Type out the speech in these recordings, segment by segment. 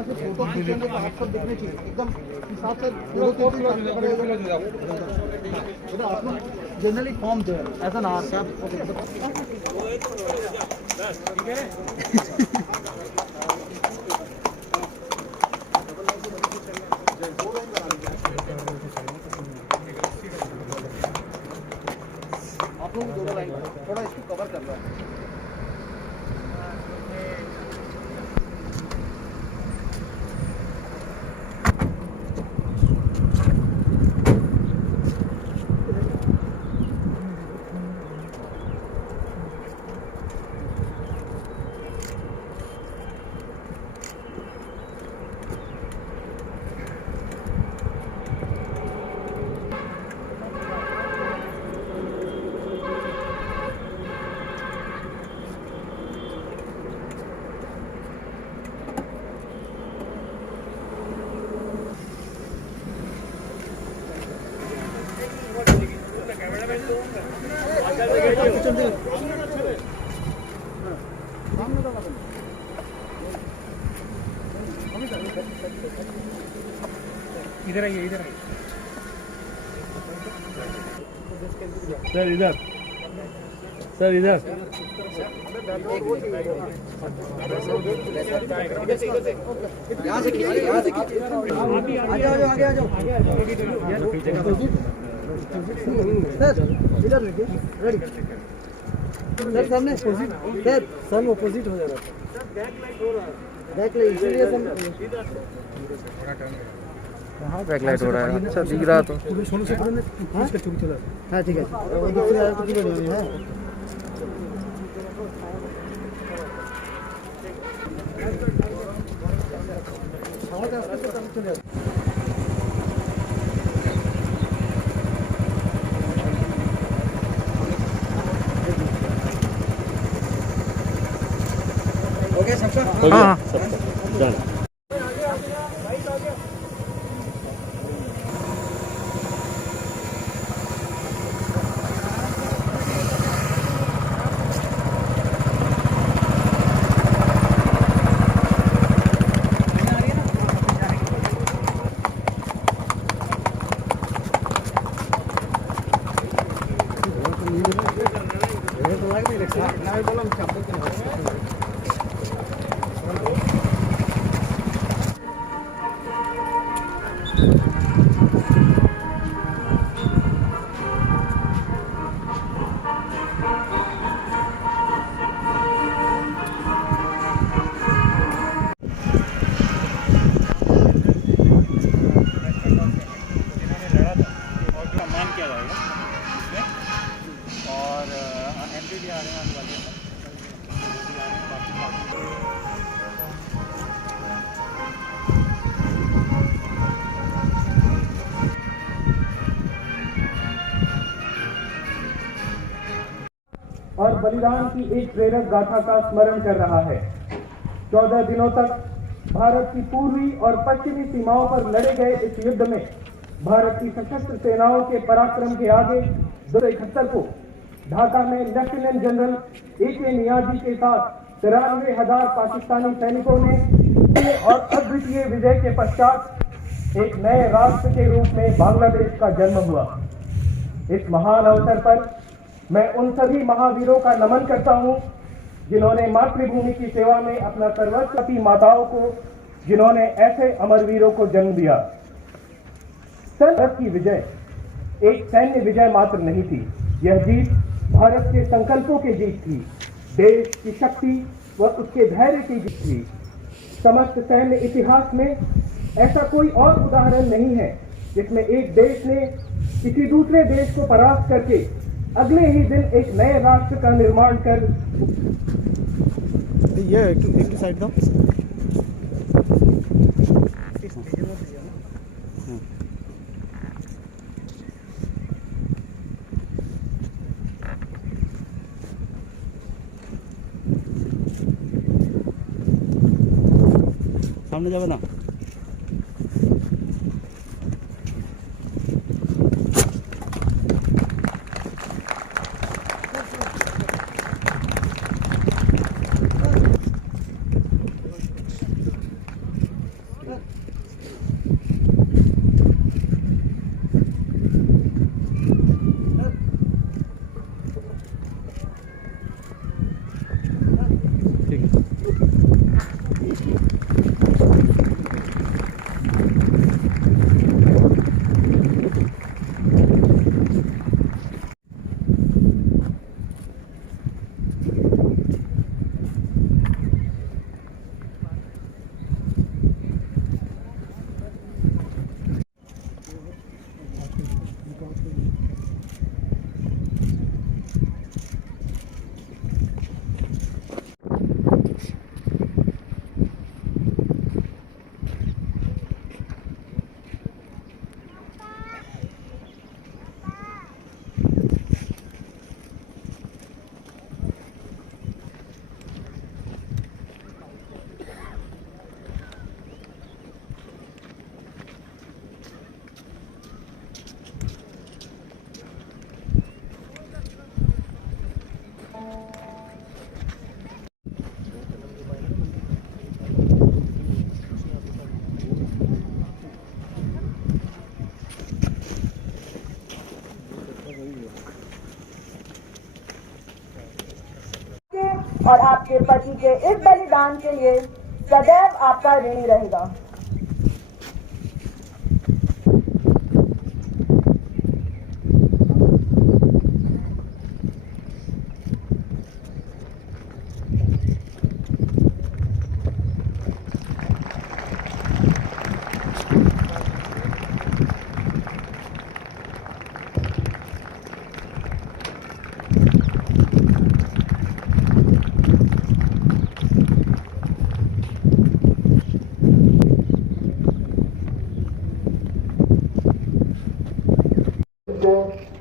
यहाँ से फोटो खींचेंगे तो आप सब देखने चाहिए एकदम हिसाब से आप लोग जनरली फॉर्म दे ऐसा ना सब आप लोग दोनों लाइन थोड़ा इसको कवर कर रहा है। इधर आइए, इधर आइए सर, इधर सर, इधर यहाँ से खींचिए, यहाँ से खींचिए, आगे आ जाओ, आगे आ जाओ, सर इधर देखिए, रेडी सर, सामने सर, सन अपोजिट हो जा रहा है, बैक लाइट इसलिए हाँ बैक लाइट हो रहा है, अच्छा दिख रहा तो हाँ ठीक है। ओके सबका हाँ और बलिदान की एक प्रेरक गाथा का स्मरण कर रहा है। 14 दिनों तक भारत की पूर्वी और पश्चिमी सीमाओं पर लड़े गए इस युद्ध में भारत की सशस्त्र सेनाओं के पराक्रम के आगे 271 को ढाका में लेफ्टिनेंट जनरल AK नियाजी के साथ 93,000 पाकिस्तानी सैनिकों ने और अद्वितीय विजय के पश्चात एक नए राष्ट्र के रूप में बांग्लादेश का जन्म हुआ। इस महान अवसर पर मैं उन सभी महावीरों का नमन करता हूं जिन्होंने मातृभूमि की सेवा में अपना सर्वस्व माताओं को, जिन्होंने ऐसे अमरवीरों को जन्म दिया। भारत की विजय एक सैन्य विजय मात्र नहीं थी, यह जीत भारत के संकल्पों की जीत थी, देश की शक्ति व उसके धैर्य की जीत थी। समस्त सैन्य इतिहास में ऐसा कोई और उदाहरण नहीं है जिसमें एक देश ने किसी दूसरे देश को परास्त करके अगले ही दिन एक नए राष्ट्र का निर्माण कर। ये एक साइड दो। सामने जाओ ना। और आपके पति के इस बलिदान के लिए सदैव आपका ऋणी रहेगा।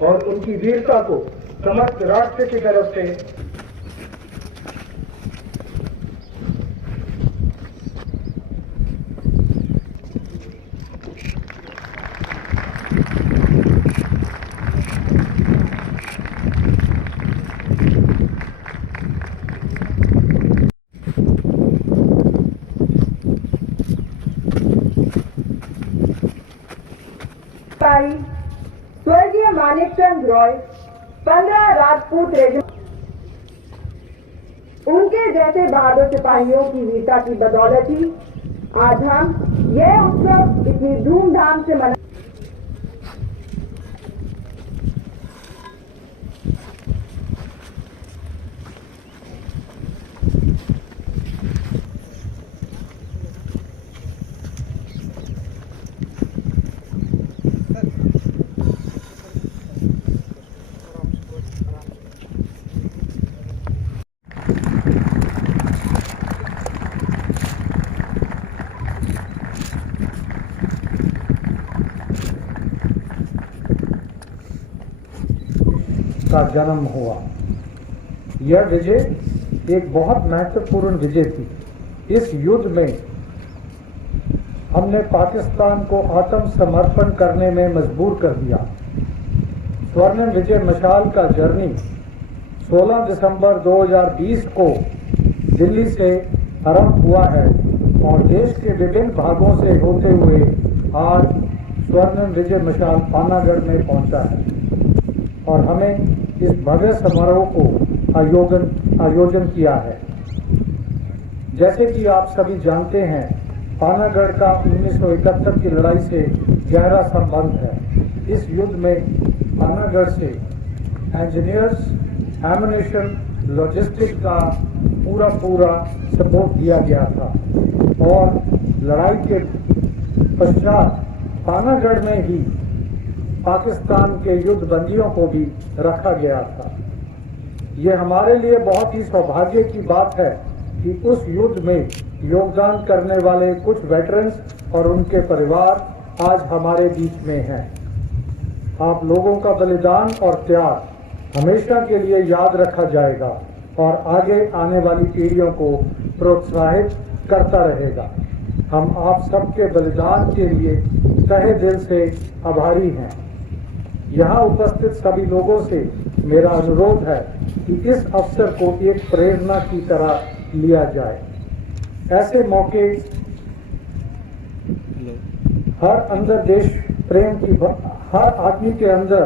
और उनकी वीरता को समस्त राष्ट्र की तरफ से स्वर्गीय मानिकचंद रॉय 15 राजपूत रेजिमेंट, उनके जैसे बहादुर सिपाहियों की वीरता की बदौलत ही आज हम यह उत्सव इतनी धूमधाम से मना। का जन्म हुआ। यह विजय एक बहुत महत्वपूर्ण विजय थी। इस युद्ध में हमने पाकिस्तान को आत्मसमर्पण करने में मजबूर कर दिया। स्वर्णिम विजय मशाल का जर्नी 16 दिसंबर 2020 को दिल्ली से आरंभ हुआ है और देश के विभिन्न भागों से होते हुए आज स्वर्णिम विजय मशाल पानागढ़ में पहुंचा है और हमें इस भव्य समारोह को आयोजन किया है। जैसे कि आप सभी जानते हैं, पानागढ़ का 1971 की लड़ाई से गहरा संबंध है। इस युद्ध में पानागढ़ से इंजीनियर्स, एम्युनिशन, लॉजिस्टिक का पूरा सपोर्ट दिया गया था और लड़ाई के पश्चात पानागढ़ में ही पाकिस्तान के युद्ध बंदियों को भी रखा गया था। ये हमारे लिए बहुत ही सौभाग्य की बात है कि उस युद्ध में योगदान करने वाले कुछ वेटरन्स और उनके परिवार आज हमारे बीच में हैं। आप लोगों का बलिदान और त्याग हमेशा के लिए याद रखा जाएगा और आगे आने वाली पीढ़ियों को प्रोत्साहित करता रहेगा। हम आप सबके बलिदान के लिए तहे दिल से आभारी हैं। यहाँ उपस्थित सभी लोगों से मेरा अनुरोध है कि इस अवसर को एक प्रेरणा की तरह लिया जाए। ऐसे मौके हर आदमी के अंदर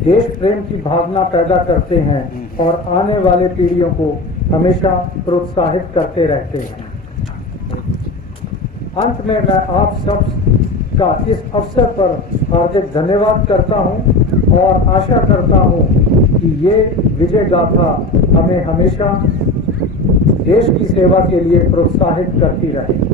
देश प्रेम की भावना पैदा करते हैं और आने वाले पीढ़ियों को हमेशा प्रोत्साहित करते रहते हैं। अंत में मैं आप सब का इस अवसर पर हार्दिक धन्यवाद करता हूं और आशा करता हूं कि ये विजय गाथा हमें हमेशा देश की सेवा के लिए प्रोत्साहित करती रहे।